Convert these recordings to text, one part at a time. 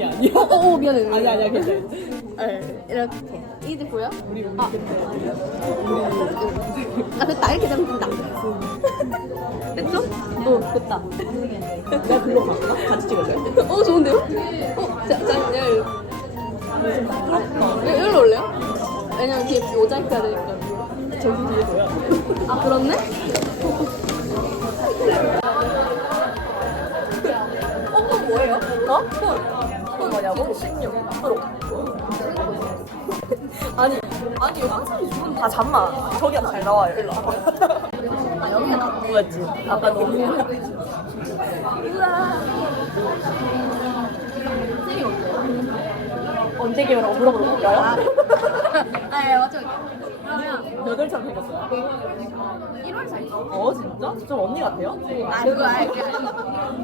게 아니야. 어, 어 미안해. 아니 아니야 괜찮아. 네, 이렇게. 이제 보여? 우리 우리 아. 아 됐다 이렇게 되면 된다. 됐죠? 어 됐다. 내가 글로 갈까? 같이 찍어줘요? 어 좋은데요? 어, 자, 자, 야. 여- 여기로 올래요? 왜냐면 뒤에 모자이크 해야 되니까. 저기 뒤에 보여. 아, 그렇네? 어, 뭐예요? 어? 뭐냐고? 16. 프로. 아니 아니 항상 주문 다 잠만. 저기가 잘 나와요. 일로 와봐. 아, 여기가 나. 뭐였지? 아까 너무 쌤이 어때요? 언제 기회라고 물어보러 볼까요? 아, 예, 맞죠. 그러면 몇월 참 생겼어요? 1월 사이. 어 진짜? 좀 언니 같아요? 아, 그거 알게.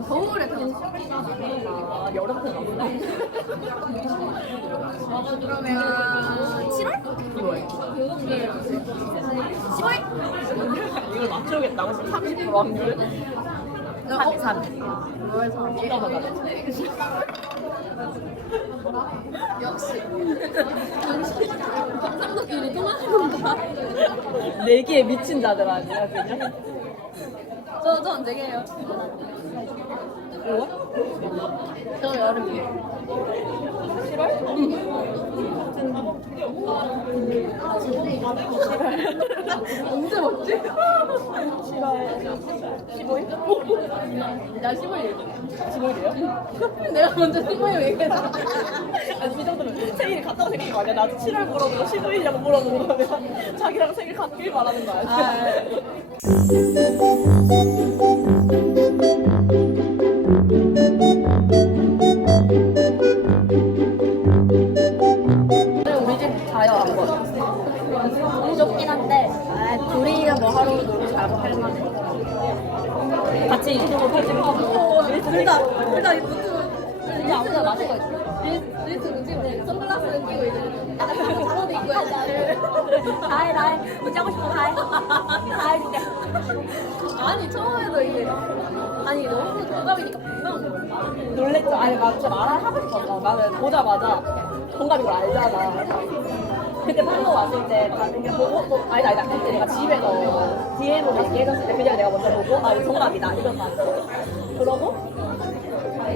겨울에 그냥 아 여름 때 나구나. 그러면 7월? 2월. 15일? 이걸 맞추겠다고 30% 확률? 3, 3. 5월 3일. 역시. 경상도끼리 통하는구나. 내기에 미친 자들 아니야 그냥? 저, 저 언제 게요? 5월? 저 7월? 언제 먹지? 7월 15일? 나 15일. 15일이에요? 내가 먼저 15일 얘기했어. 아니 이 정도면 생일이 같다고 생각한 거 아니야? 나도 7월 물어보고 15일이라고 물어보는 거면 자기랑 생일 같길 바라는 거 아니야? 우 같이 유튜브 편집하고. 둘다 둘다 유튜브 이제 아무나 맞은 거 있어. 리스트 찍고 선글라스 끼고 이제 약간 잠옷 입고 해야지. 다해 다해 뭐 짜고 싶어 다해 다해 진짜. 아니 처음에도 이게 아니 너무 동갑이니까 분명 놀랬죠? 아니 나 진짜 말을 하고 싶었어. 나는 보자마자 동갑인 걸 알잖아 그때 팔로 왔을 때게 보고 또 아니다 아니다. 그때 내가 집에서 DM으로 얘기해줬을 때 그냥 내가 먼저 보고 아 이거 동갑이다. 이런 봤어 그러고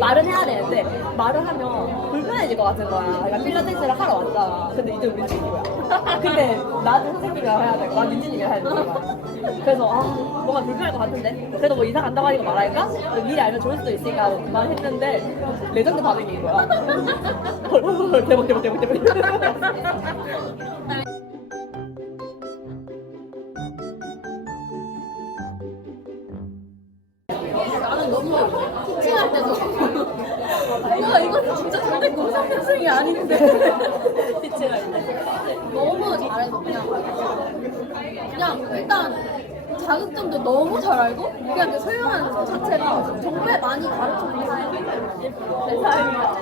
말은 해야 되는데 말을 하면 불편해질 것 같은 거야. 그러니까 필라테스를 하러 왔잖아. 근데 이제 우리 친구야. 근데 나도 선생님이랑 해야 되고 난 민지님이랑 해야 되니까? 그래서 아 뭔가 불편할 것 같은데? 그래도 뭐 이사 간다고 하니까 말할까? 미리 알면 좋을 수도 있으니까 그만했는데 레전드 반응인 거야. 헐, 대박 대박 대박 대박. 나는 너무 피칭 할 때도. 와 이거 진짜 절대 공상 편승이 아닌데. 피칭할 때 너무 잘해서 그냥. 그냥 일단 자극점도 너무 잘 알고 그냥 그 설명하는 것 자체가 정말 많이 가르쳐주는 세상이야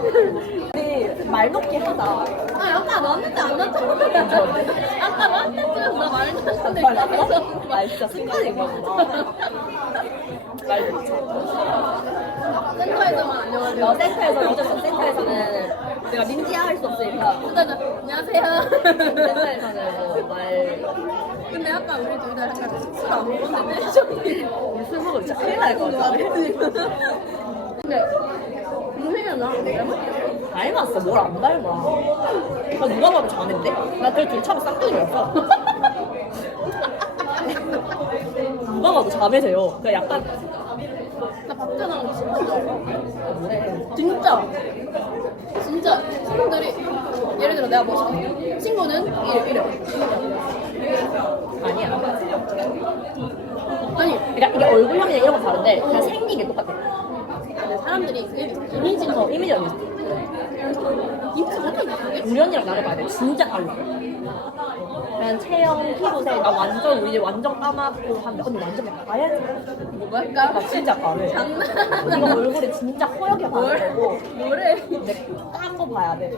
우리 말 놓기 하자 아 아까 나한테 안 났잖아 아까 나한테 나 말도 했는데 말 진짜 습관인 거구나 말 놓자 센터에서만 안녕하세요 너 센터에서 어쩔 수 없어 센터에서는 내가 민지야 할 수 없으니까. 일단 안녕하세요. 센터에서는 뭐말. 근데 아까 우리 둘 다 약간 술안 먹었는데? 저기 우리 술 먹으면 진짜 큰일 날것 같아 근데 무슨 나랑 닮아? 닮았어. 뭘 안 닮아. 나 누가 봐도 자매인데? 나 그래 둘이 처음에 쌍둥이였어. 누가 봐도 자매세요. 그냥 약간 친구인 줄 알아 그래 진짜. 진짜. 친구들이 예를 들어 내가 뭐 시켜 친구는 이래 이래. 아니야. 아니 그러니까 이게 얼굴형이랑 이런 건 다른데 그냥 생긴 게 똑같아. 근데 사람들이 그게 이미지 어 이미지가 비슷해 우리 언니랑 나를 봐야 돼. 진짜 달라. 그냥 체형, 피부색 나 완전 우리 완전 까맣고 한데 언니 완전 하얘 뭐랄까 나 진짜 까매 장난 이거 얼굴이 진짜 허옇게 바른 거고 뭐래? 근데 깐거 봐야 돼.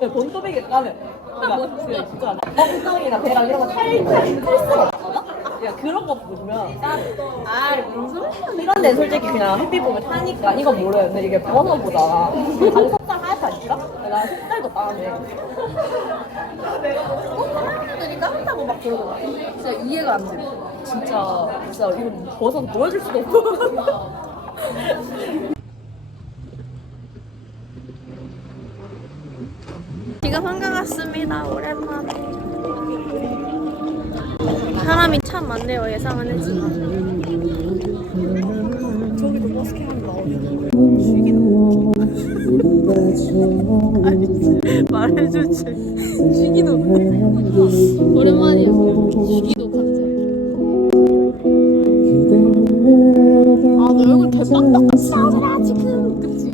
돈토백이 까매. 그러니까 그 진짜 엉덩이나 배랑 이런 거 탈, 탈, 탈 수가 없잖아? 야 그런 거 보면 딱아 무슨 소리야? 이런 데 솔직히 그냥 햇빛 보면 타니까 이거 모르요 근데 이게 버섯보다 아니 속살 하얗다니까? 난 속살도 빠네 사람들이 따뜻하고 막 그러더라. 진짜 이해가 안 돼. 진짜 진짜 이거 버섯 보여줄 수도 없고 지금 한강 왔습니다. 오랜만에. 사람이 참 많네요. 예상은 했지만. 거 말해주지. 죽이도. 오랜만이야. 죽이도 같아. 아, 너 얼굴 대빵떡같이 하더라, 지금. 그치?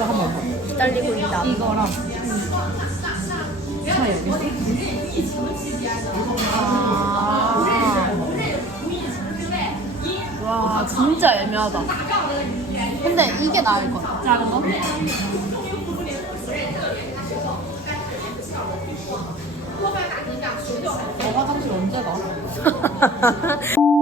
이거 한 번. 기다리고 있다. 이거랑 와 진짜 애매하다. 근데 이게 나을 것 같아. 작은 거? 너 화장실 언제 가?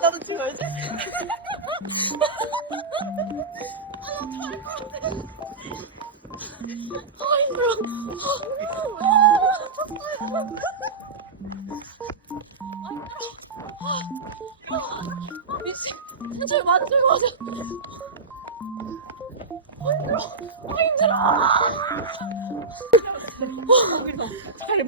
나도 지금 알지? 미친. 한줄 맞은 줄 맞아. 아 힘들어. 아 힘들어. 거기서 잘